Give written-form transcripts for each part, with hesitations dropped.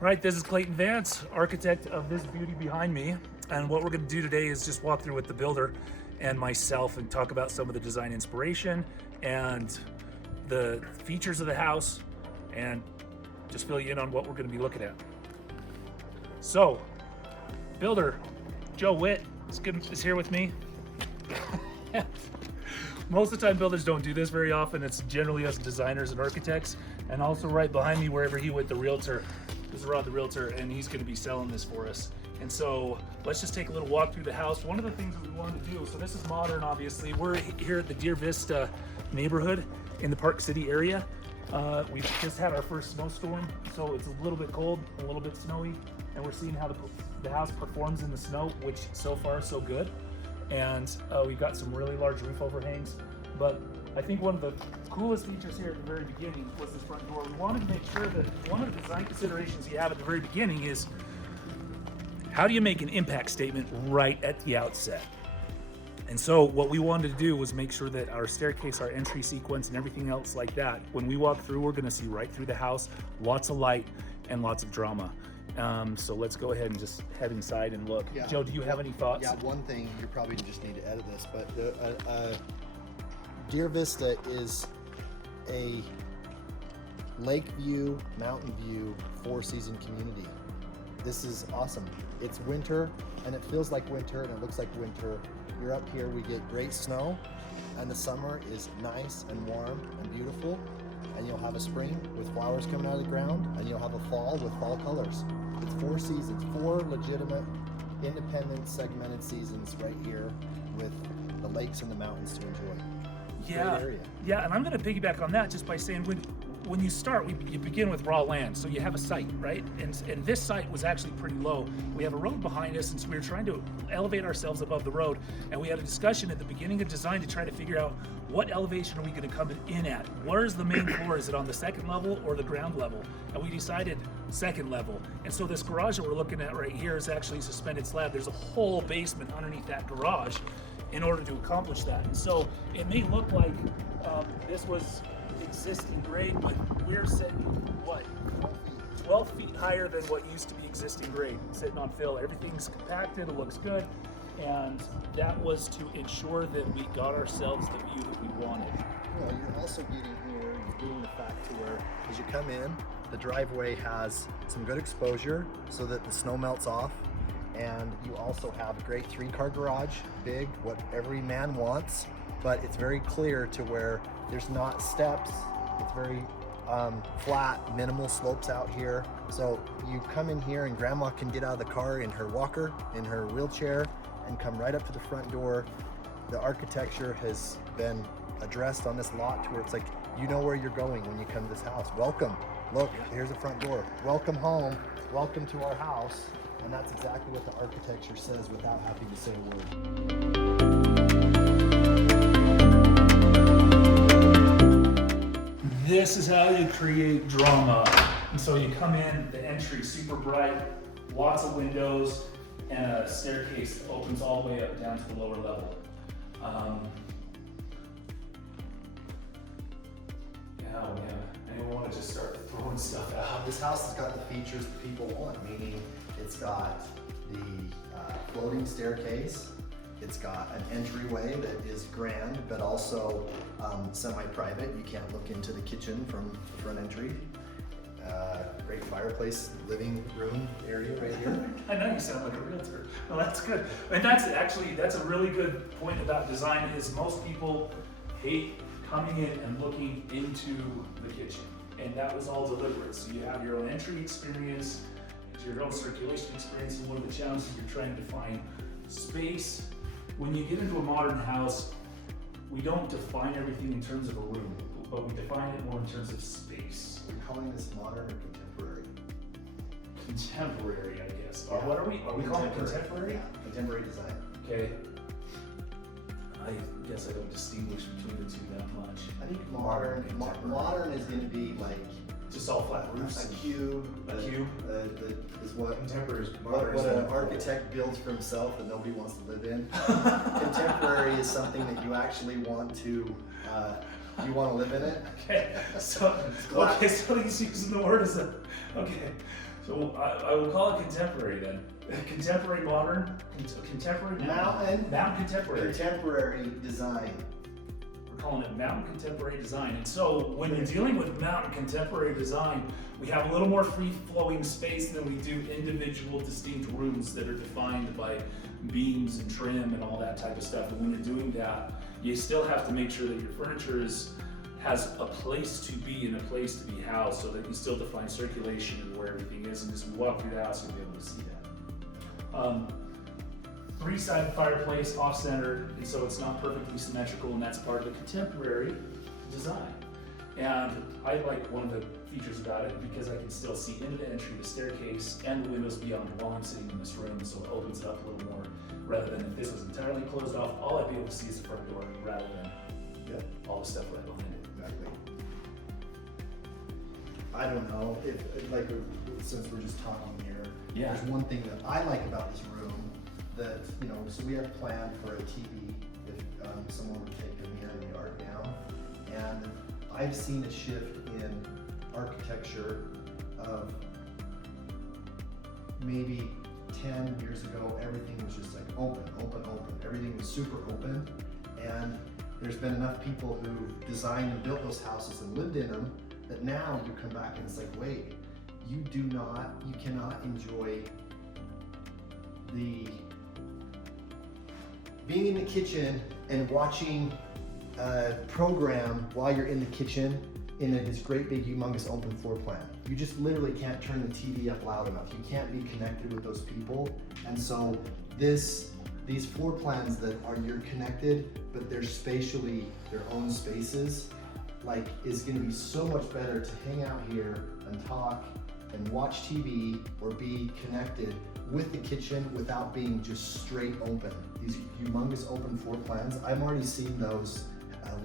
Right, this is Clayton Vance, architect of this beauty behind me. And what we're going to do today is just walk through with the builder and myself and talk about some of the design inspiration and the features of the house and just fill you in on what we're going to be looking at. So, builder Joe Witt is here with me. Most of the time builders don't do this very often. It's generally us designers and architects. And also right behind me, wherever he went, the realtor. This is Rod the realtor, and he's going to be selling this for us. And so let's just take a little walk through the house. One of the things that we wanted to do, so this is modern obviously. We're here at the Deer Vista neighborhood in the Park City area. We've just had our first snowstorm, so it's a little bit cold, a little bit snowy, and we're seeing how the house performs in the snow, which so far so good. And we've got some really large roof overhangs. But I think one of the coolest features here at the very beginning was this front door. We wanted to make sure that one of the design considerations you have at the very beginning is how do you make an impact statement right at the outset? And so what we wanted to do was make sure that our staircase, our entry sequence, and everything else like that, when we walk through, we're gonna see right through the house, lots of light and lots of drama. So let's go ahead and just head inside and look. Yeah. Joe, do you have any thoughts? Yeah, one thing, you probably just need to edit this, but Deer Vista is a lake view, mountain view, 4-season community. This is awesome. It's winter and it feels like winter and it looks like winter. You're up here, we get great snow, and the summer is nice and warm and beautiful, and you'll have a spring with flowers coming out of the ground, and you'll have a fall with fall colors. It's 4 seasons, 4 legitimate, independent, segmented seasons right here with the lakes and the mountains to enjoy. Yeah, yeah, and I'm going to piggyback on that just by saying when you start, you begin with raw land, so you have a site, right? And this site was actually pretty low. We have a road behind us, and so we were trying to elevate ourselves above the road. And we had a discussion at the beginning of design to try to figure out what elevation are we going to come in at? Where's the main floor? Is it on the second level or the ground level? And we decided second level. And so this garage that we're looking at right here is actually a suspended slab. There's a whole basement underneath that garage in order to accomplish that. And so it may look like this was existing grade, but we're sitting, what, 12 feet higher than what used to be existing grade, sitting on fill. Everything's compacted, it looks good, and that was to ensure that we got ourselves the view that we wanted. Well, you're also getting here, you're getting the fact to where, as you come in, the driveway has some good exposure so that the snow melts off. And you also have a great 3-car garage, big, what every man wants, but it's very clear to where there's not steps. It's very flat, minimal slopes out here. So you come in here and grandma can get out of the car in her walker, in her wheelchair, and come right up to the front door. The architecture has been addressed on this lot to where it's like, you know where you're going when you come to this house. Welcome, look, here's the front door. Welcome home, welcome to our house. And that's exactly what the architecture says without having to say a word. This is how you create drama. And so you come in, the entry super bright, lots of windows, and a staircase that opens all the way up down to the lower level. Oh man, I don't want to just start throwing stuff out. This house has got the features that people want, meaning it's got the floating staircase, it's got an entryway that is grand, but also semi-private. You can't look into the kitchen from the front entry. Great fireplace, living room area right here. I know you sound like a realtor. Well, that's good. And that's a really good point about design is most people hate coming in and looking into the kitchen. And that was all deliberate. So you have your own entry experience, your own circulation experience, and one of the challenges you're trying to find space. When you get into a modern house, we don't define everything in terms of a room, but we define it more in terms of space. We're calling this modern or contemporary? Contemporary, I guess. Or what are we calling it contemporary? Yeah, contemporary design. Okay. I guess I don't distinguish between the two that much. I think modern is going to be like just all flat roofs. A cube. Is what Contemporary is what an architect builds for himself that nobody wants to live in. Contemporary is something that you actually want to Do you want to live in it? Okay, so he's using the word as a, okay. So I will call it contemporary then. Contemporary modern, contemporary Mountain contemporary. Contemporary design. We're calling it mountain contemporary design. And so when you're dealing with mountain contemporary design, we have a little more free flowing space than we do individual distinct rooms that are defined by beams and trim and all that type of stuff. And when you're doing that, you still have to make sure that your furniture has a place to be and a place to be housed, so that you still define circulation and where everything is. And as we walk through the house, you'll be able to see that. Three-sided fireplace, off-center, and so it's not perfectly symmetrical, and that's part of the contemporary design. And I like one of the features about it because I can still see into the entry, the staircase, and the windows beyond while I'm sitting in this room, so it opens it up a little more, rather than if this was entirely closed off, all I'd be able to see is the front door, rather than all the stuff right behind it. Exactly. I don't know if, like, since we're just talking here, there's one thing that I like about this room that, you know, so we have planned for a TV if someone would take them here in the art now. And I've seen a shift in architecture of maybe 10 years ago, everything was just like open. Everything was super open. And there's been enough people who designed and built those houses and lived in them that now you come back and it's like, wait, you cannot enjoy being in the kitchen and watching a program while you're in the kitchen in this great big humongous open floor plan. You just literally can't turn the TV up loud enough. You can't be connected with those people. And so these floor plans that you're connected, but they're spatially their own spaces, like, is gonna be so much better to hang out here and talk and watch TV or be connected with the kitchen without being just straight open. These humongous open floor plans, I've already seen those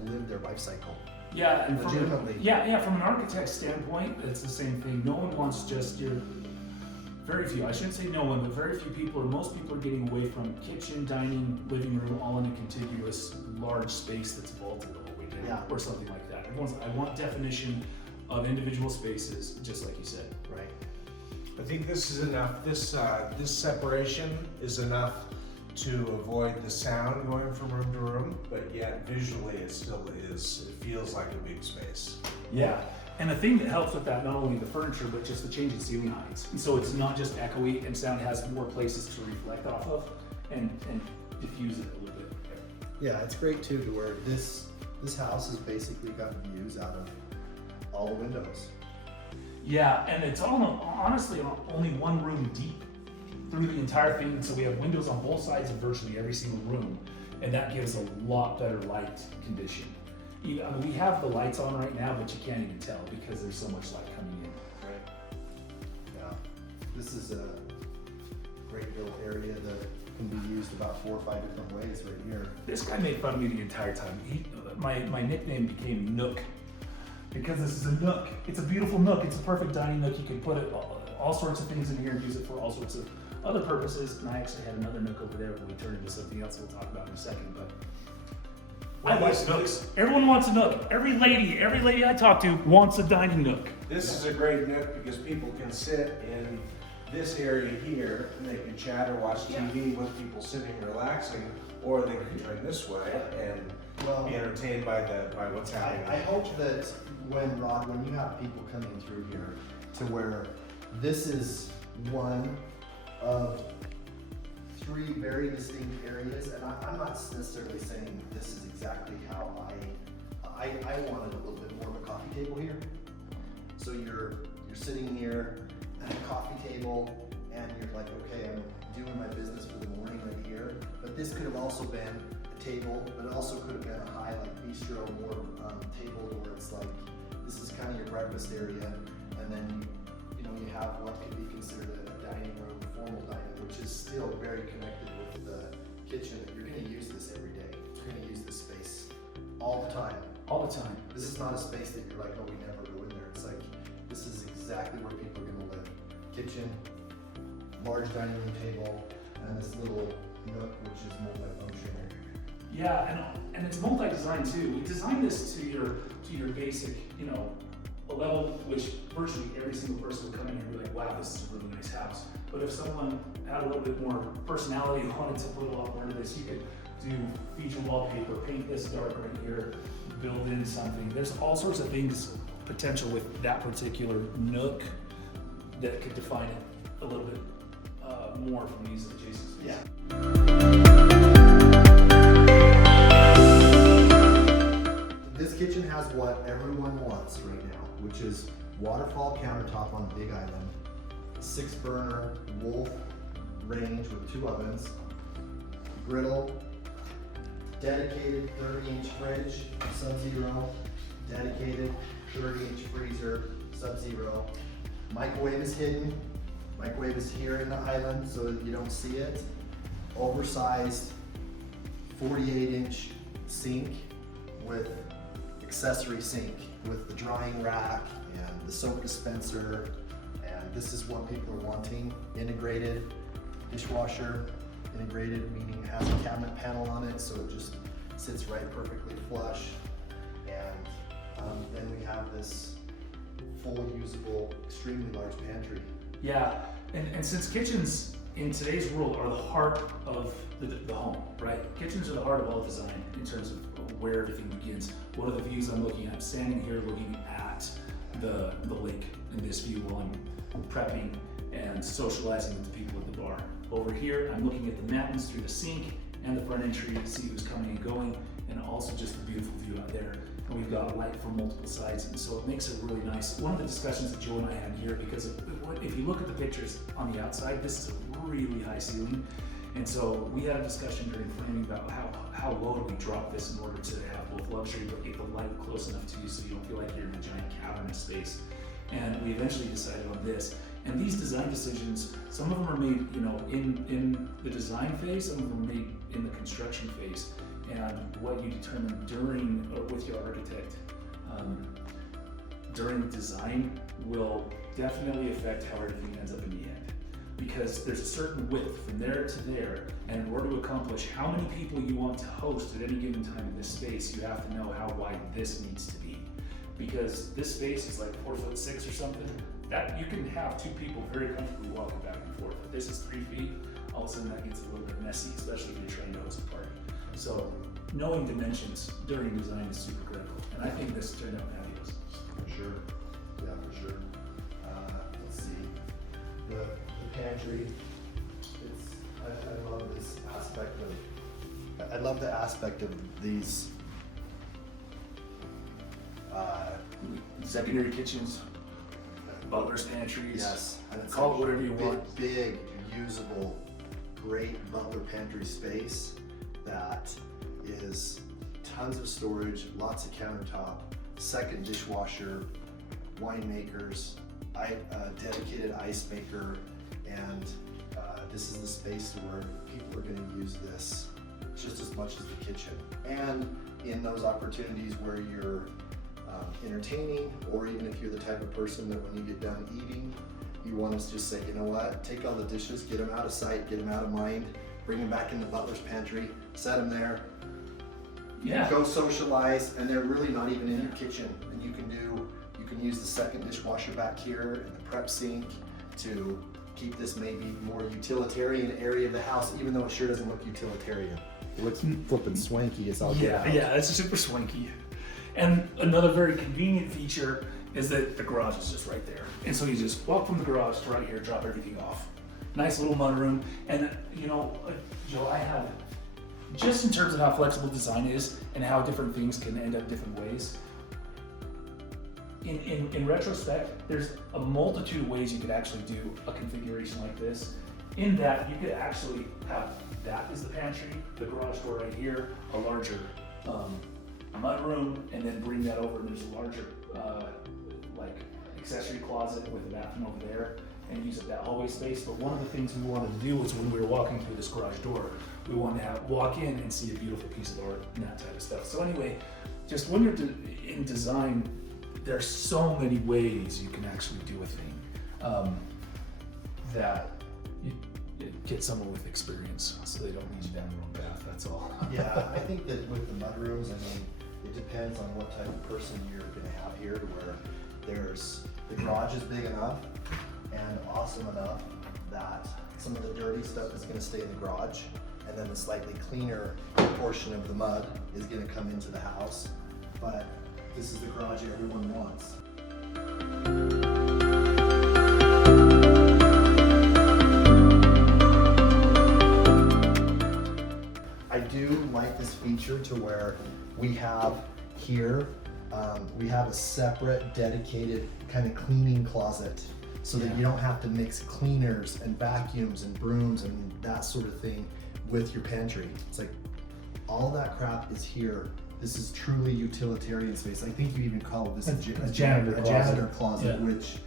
live their life cycle. Yeah, and legitimately. From an architect's standpoint, it's the same thing. No one wants just very few, I shouldn't say no one, but very few people, or most people, are getting away from kitchen, dining, living room, all in a contiguous large space that's vaulted the whole way down, or something like that. I want definition of individual spaces, just like you said. Right. I think this is enough. This separation is enough to avoid the sound going from room to room, but yet visually it still is. It feels like a big space. Yeah, and the thing that helps with that, not only the furniture, but just the change in ceiling heights. And so it's not just echoey, and sound has more places to reflect off of and diffuse it a little bit. Yeah, it's great too, to where this house has basically got views out of all the windows. Yeah, and it's honestly only one room deep through the entire thing, so we have windows on both sides of virtually every single room, and that gives a lot better light condition. We have the lights on right now, but you can't even tell because there's so much light coming in. Right. Yeah. This is a great little area that can be used about 4 or 5 different ways right here. This guy made fun of me the entire time. My nickname became Nook, because this is a nook. It's a beautiful nook. It's a perfect dining nook. You can put all sorts of things in here and use it for all sorts of other purposes. And I actually had another nook over there, but we turned into something else we'll talk about in a second. But I like nooks. Everyone wants a nook. Every lady I talk to wants a dining nook. This is a great nook because people can sit in this area here and they can chat or watch TV with people sitting relaxing, or they can turn this way and be entertained by what's happening. I hope that when you have people coming through here, to where this is one of 3 very distinct areas, and I'm not necessarily saying this is exactly how I wanted a little bit more of a coffee table here. So you're sitting here at a coffee table and you're like, okay, I'm doing my business for the morning right here. But this could have also been a table, but it also could have been a high like bistro, more table where it's like, this is kind of your breakfast area, and then you have what could be considered a dining room, formal dining, which is still very connected with the kitchen. You're going to use this every day. You're going to use this space all the time. All the time. This is not a space that you're like, oh, we never go in there. It's like, this is exactly where people are going to live. Kitchen, large dining room table, and this little nook, which is multifunctional. Yeah, and it's multi-design too. We designed this to your basic, you know, a level which virtually every single person would come in here and be like, wow, this is a really nice house. But if someone had a little bit more personality and wanted to put a lot more into this, you could do feature wallpaper, paint this dark right here, build in something. There's all sorts of things potential with that particular nook that could define it a little bit more from these adjacent spaces. Yeah. This kitchen has what everyone wants right now, which is waterfall countertop on the big island, 6-burner Wolf range with 2 ovens, griddle, dedicated 30-inch fridge, Sub-Zero, dedicated 30-inch freezer, Sub-Zero. Microwave is hidden. Microwave is here in the island so that you don't see it. Oversized 48-inch sink with accessory sink with the drying rack and the soap dispenser. And this is what people are wanting. Integrated dishwasher. Integrated meaning it has a cabinet panel on it, so it just sits right perfectly flush. And then we have this full usable, extremely large pantry. Yeah, and since kitchens in today's world are the heart of the home, right? Kitchens are the heart of all design in terms of where everything begins. What are the views I'm looking at? Standing here looking at the lake in this view while I'm prepping and socializing with the people at the bar. Over here, I'm looking at the mountains through the sink and the front entry to see who's coming and going, and also just the beautiful view out there. And we've got light from multiple sides, and so it makes it really nice. One of the discussions that Joe and I had here, because if you look at the pictures on the outside, this is a really high ceiling. And so we had a discussion during framing about how low do we drop this in order to have both luxury but get the light close enough to you so you don't feel like you're in a giant cavernous space. And we eventually decided on this. And these design decisions, some of them are made, you know, in the design phase, some of them are made in the construction phase. And what you determine during or with your architect during design will definitely affect how everything ends up in the end. Because there's a certain width from there to there, and in order to accomplish how many people you want to host at any given time in this space, you have to know how wide this needs to be. Because this space is like 4'6" or something, that you can have 2 people very comfortably walking back and forth. If this is 3 feet, all of a sudden that gets a little bit messy, especially if you're trying to host a party. So knowing dimensions during design is super critical, and I think this turned out fabulous. For sure, yeah, for sure. Let's see, the pantry. I love this aspect of. I love the aspect of these. Secondary kitchens, butler's pantries. Yes, and it's call it whatever you want. Big, usable, great butler pantry space that is tons of storage, lots of countertop, second dishwasher, wine makers, dedicated ice maker, and this is the space where people are going to use this just as much as the kitchen. And in those opportunities where you're entertaining, or even if you're the type of person that when you get done eating, you want to just say, you know what, take all the dishes, get them out of sight, get them out of mind, bring them back in the butler's pantry, set them there, Yeah. go socialize, and they're really not even in your kitchen. And you can use the second dishwasher back here and the prep sink to keep this maybe more utilitarian area of the house, even though it sure doesn't look utilitarian. It looks flippin' swanky as all get out. Yeah, it's super swanky. And another very convenient feature is that the garage is just right there. And so you just walk from the garage to right here, drop everything off. Nice little mudroom. And you know, Joe, I have, just in terms of how flexible design is and how different things can end up different ways, in retrospect, there's a multitude of ways you could actually do a configuration like this. In that, you could actually have that is the pantry, the garage door right here, a larger mudroom, and then bring that over, and there's a larger like accessory closet with a bathroom over there, and use it that hallway space. But one of the things we wanted to do was when we were walking through this garage door, we wanted to walk in and see a beautiful piece of art and that type of stuff. So anyway, just when you're in design, there's so many ways you can actually do a thing that get someone with experience so they don't lead you down the wrong path, that's all. Yeah, I think that with the mudrooms, I mean, it depends on what type of person you're gonna have here, to where the garage is big enough and awesome enough that some of the dirty stuff is gonna stay in the garage, and then the slightly cleaner portion of the mud is gonna come into the house. But this is the garage everyone wants. I do like this feature to where we have here, we have a separate dedicated kind of cleaning closet, so that you don't have to mix cleaners and vacuums and brooms and that sort of thing with your pantry. It's like all that crap is here. This is truly utilitarian space. I think you even call this a janitor closet, Yeah. which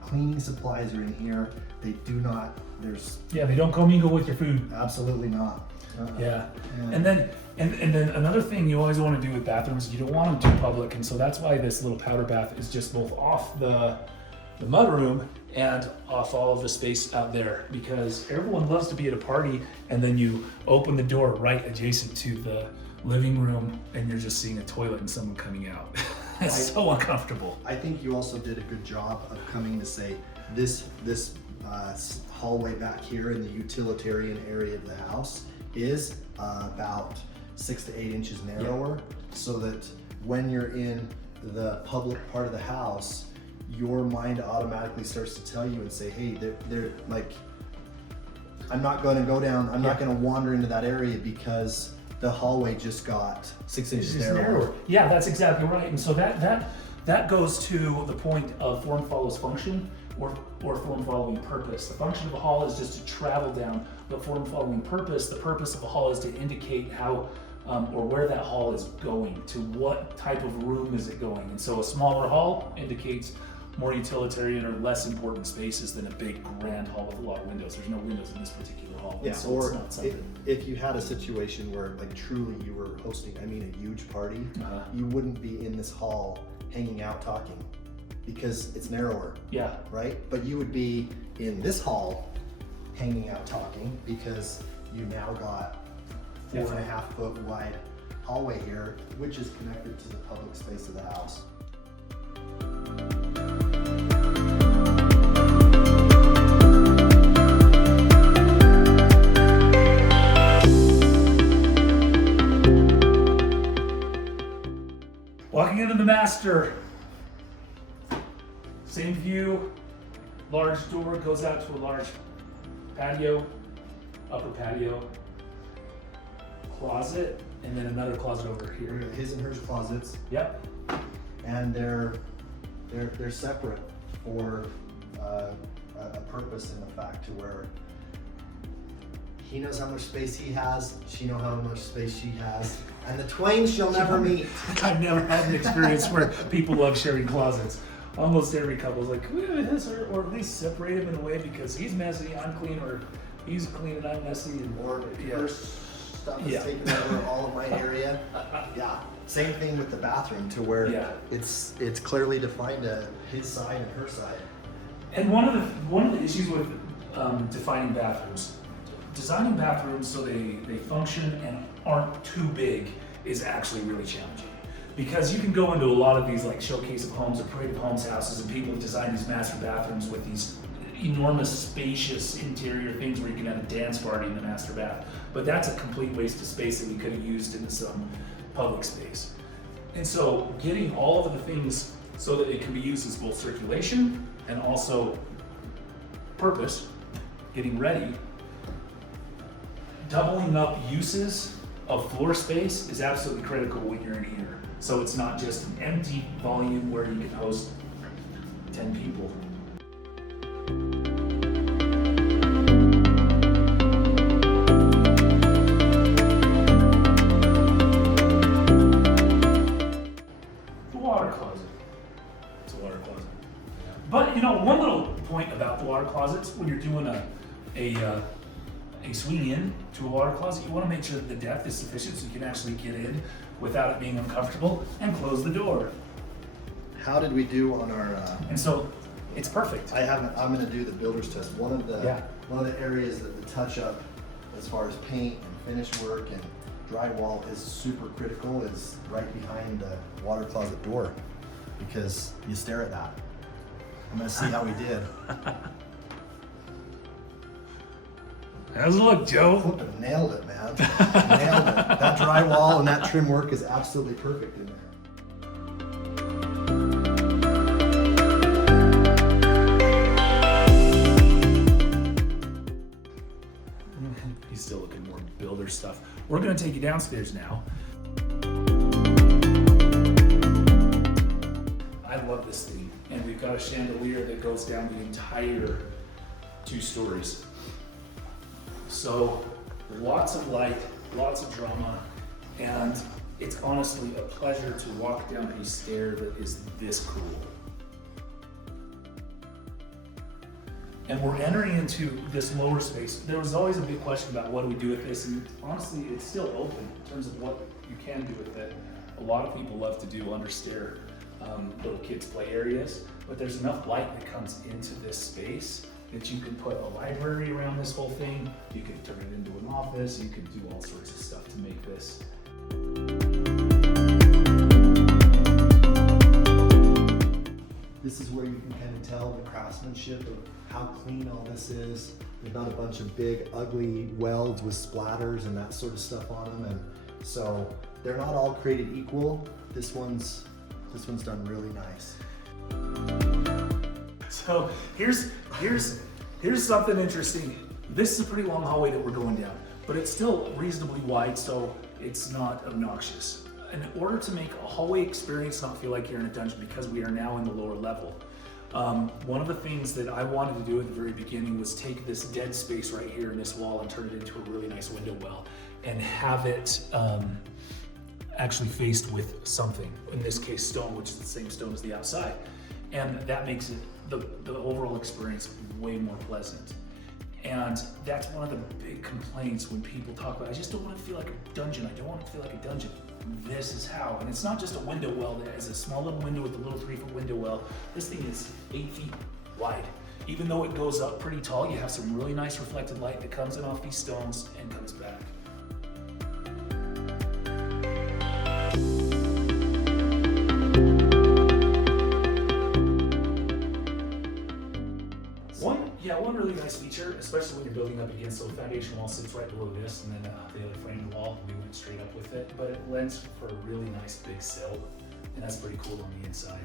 cleaning supplies are in here. They do not, Yeah, they don't commingle with your food. absolutely not. Yeah, and then another thing you always want to do with bathrooms, you don't want them too public, and so that's why this little powder bath is just both off the mudroom and off all of the space out there, because everyone loves to be at a party and then you open the door right adjacent to the living room and you're just seeing a toilet and someone coming out. It's so uncomfortable. I think you also did a good job of coming to say this hallway back here in the utilitarian area of the house is about 6 to 8 inches narrower, so that when you're in the public part of the house, your mind automatically starts to tell you and say, hey, they're like, I'm not going to go down, I'm not going to wander into that area because the hallway just got 6 inches narrower. Yeah, that's exactly right. And so that goes to the point of form follows function, or form following purpose. The function of a hall is just to travel down, but form following purpose, the purpose of a hall is to indicate how or where that hall is going, to what type of room is it going. And so a smaller hall indicates more utilitarian or less important spaces than a big grand hall with a lot of windows. There's no windows in this particular hall. Yeah, so or it's not something. if you had a situation where like truly you were hosting, I mean a huge party, you wouldn't be in this hall hanging out talking because it's narrower. Yeah. Right? But you would be in this hall hanging out talking because you now got 4.5 foot wide hallway here, which is connected to the public space of the house. Walking into the master, same view, large door goes out to a large patio, upper patio, closet, and then another closet over here. His and hers closets. Yep. And they're separate for a purpose, in the fact to where he knows how much space he has, she knows how much space she has, and the twain shall never meet. I've never had an experience where people love sharing closets. Almost every couple's like, we have this, or at least separate him in a way because he's messy, I'm clean, or he's clean and I'm messy. And Or her stuff is taking over all of my area. Yeah. Same thing with the bathroom, to where it's clearly defined his side and her side. And one of the issues with defining bathrooms, designing bathrooms so they function and aren't too big is actually really challenging. Because you can go into a lot of these like Showcase of Homes or Parade of Homes houses, and people have designed these master bathrooms with these enormous spacious interior things where you can have a dance party in the master bath. But that's a complete waste of space that we could have used into some public space. And so getting all of the things so that it can be used as both circulation and also purpose, getting ready, doubling up uses of floor space is absolutely critical when you're in here. So it's not just an empty volume where you can host 10 people. The water closet. It's a water closet. But you know, one little point about the water closets, when you're doing a swing in to a water closet, you want to make sure that the depth is sufficient so you can actually get in without it being uncomfortable and close the door. How did we do on our? And so It's perfect. I'm gonna do the builder's test. One of the areas that the touch up as far as paint and finish work and drywall is super critical is right behind the water closet door, because you stare at that. I'm gonna see how we did. How's it look, Joe? Flippin' nailed it, man. Nailed it. That drywall and that trim work is absolutely perfect in there. He's still looking more builder stuff. We're gonna take you downstairs now. I love this thing. And we've got a chandelier that goes down the entire 2 stories. So lots of light, lots of drama, and it's honestly a pleasure to walk down a stair that is this cool. And we're entering into this lower space. There was always a big question about what do we do with this, and honestly, it's still open in terms of what you can do with it. A lot of people love to do under stair little kids' play areas, but there's enough light that comes into this space that you can put a library around this whole thing. You can turn it into an office. You can do all sorts of stuff to make this. This is where you can kind of tell the craftsmanship of how clean all this is. There's not a bunch of big, ugly welds with splatters and that sort of stuff on them, and so they're not all created equal. This one's done really nice. So here's something interesting. This is a pretty long hallway that we're going down, but it's still reasonably wide, so it's not obnoxious. In order to make a hallway experience not feel like you're in a dungeon, because we are now in the lower level, one of the things that I wanted to do at the very beginning was take this dead space right here in this wall and turn it into a really nice window well and have it actually faced with something, in this case stone, which is the same stone as the outside. And that makes it the overall experience way more pleasant. And that's one of the big complaints when people talk about, I just don't want to feel like a dungeon. I don't want it to feel like a dungeon. This is how. And it's not just a window well that has a small little window with a little 3-foot window well. This thing is 8 feet wide. Even though it goes up pretty tall, you have some really nice reflected light that comes in off these stones and comes back. One really nice feature, especially when you're building up against, so the foundation wall sits right below this, and then the other frame wall, we went straight up with it, but it lends for a really nice big sill, and that's pretty cool on the inside.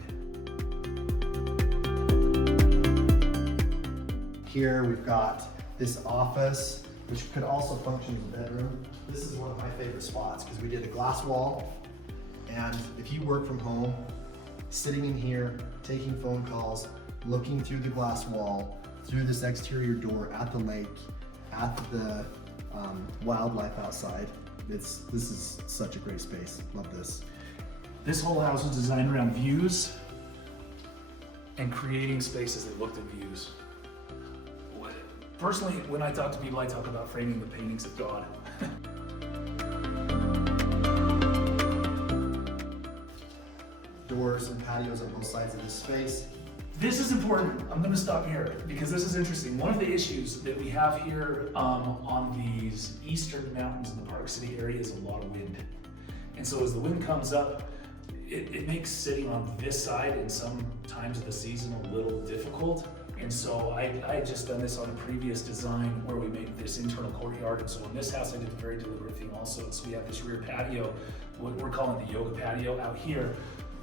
Here we've got this office, which could also function as a bedroom. This is one of my favorite spots because we did a glass wall, and if you work from home, sitting in here, taking phone calls, looking through the glass wall, through this exterior door at the lake, at the wildlife outside. This is such a great space. Love this. This whole house was designed around views and creating spaces that looked at views. Personally, when I talk to people, I talk about framing the paintings of God. Doors and patios on both sides of this space. This is important. I'm going to stop here because this is interesting. One of the issues that we have here on these eastern mountains in the Park City area is a lot of wind. And so as the wind comes up, it makes sitting on this side in some times of the season a little difficult. And so I had just done this on a previous design where we made this internal courtyard. And so in this house, I did a very deliberate thing also. So we have this rear patio, what we're calling the yoga patio out here,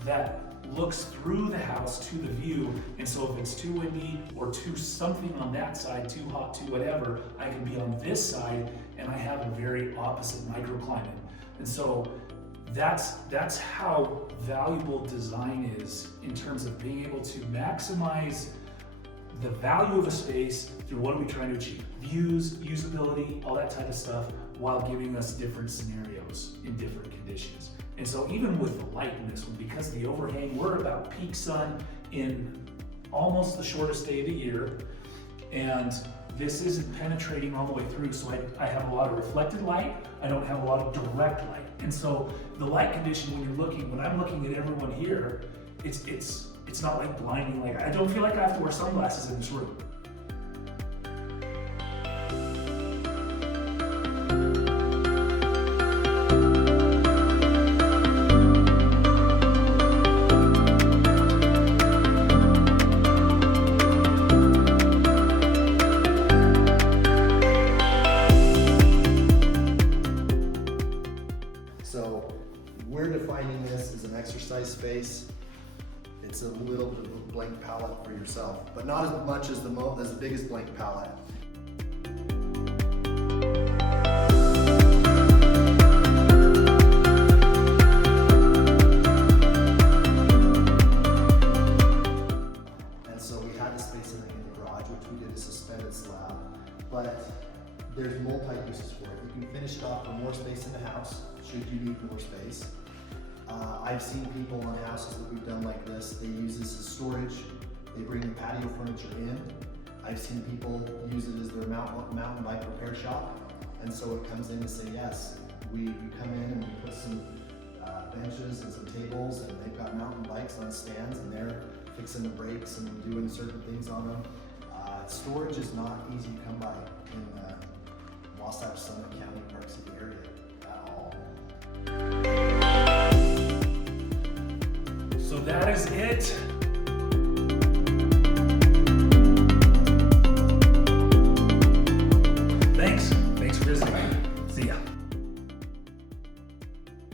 that looks through the house to the view, and so if it's too windy or too something on that side, too hot, too whatever, I can be on this side and I have a very opposite microclimate. And so that's how valuable design is in terms of being able to maximize the value of a space through what are we trying to achieve? Views, usability, all that type of stuff, while giving us different scenarios in different conditions. And so even with the light in this one, because the overhang, we're about peak sun in almost the shortest day of the year, and this isn't penetrating all the way through, so I have a lot of reflected light, I don't have a lot of direct light. And so the light condition when I'm looking at everyone here, it's it's not like blinding. Like I don't feel like I have to wear sunglasses in this room. So we're defining this as an exercise space. It's a little bit of a blank palette for yourself, but not as much as the biggest blank palette. And so we had the space in the garage, which we did a suspended slab, but there's multi-uses for it. You can finish it off for more space in the house, should you need more space. I've seen people on houses that we've done like this, they use this as storage, they bring the patio furniture in. I've seen people use it as their mountain bike repair shop, and so it comes in to say, yes, we come in and we put some benches and some tables, and they've got mountain bikes on stands, and they're fixing the brakes and doing certain things on them. Storage is not easy to come by in the Wasatch Summit County Park City area at all. So that is it.